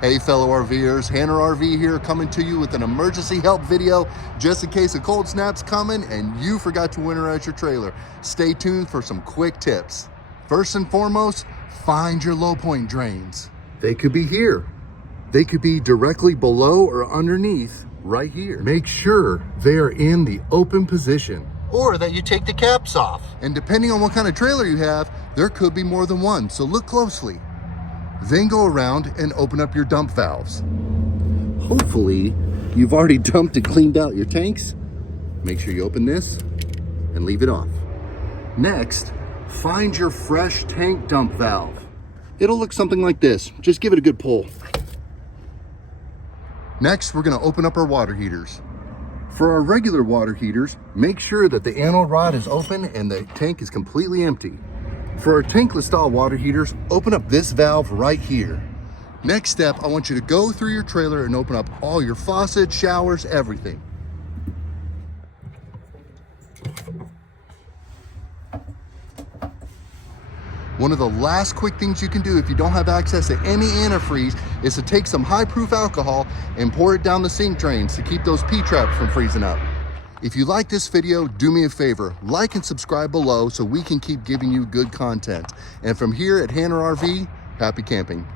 Hey fellow RVers, Hanner RV here, coming to you with an emergency help video just in case a cold snap's coming and you forgot to winterize your trailer. Stay tuned for some quick tips. First and foremost, find your low point drains. They could be here. They could be directly below or underneath right here. Make sure they are in the open position, or that you take the caps off. And depending on what kind of trailer you have, there could be more than one, so look closely. Then go around and open up your dump valves. Hopefully, you've already dumped and cleaned out your tanks. Make sure you open this and leave it off. Next, find your fresh tank dump valve. It'll look something like this. Just give it a good pull. Next, we're gonna open up our water heaters. For our regular water heaters, make sure that the anode rod is open and the tank is completely empty. For our tankless style water heaters, open up this valve right here. Next step, I want you to go through your trailer and open up all your faucets, showers, everything. One of the last quick things you can do if you don't have access to any antifreeze is to take some high-proof alcohol and pour it down the sink drains to keep those P-traps from freezing up. If you like this video, do me a favor, like and subscribe below so we can keep giving you good content. And from here at Hanner RV, happy camping.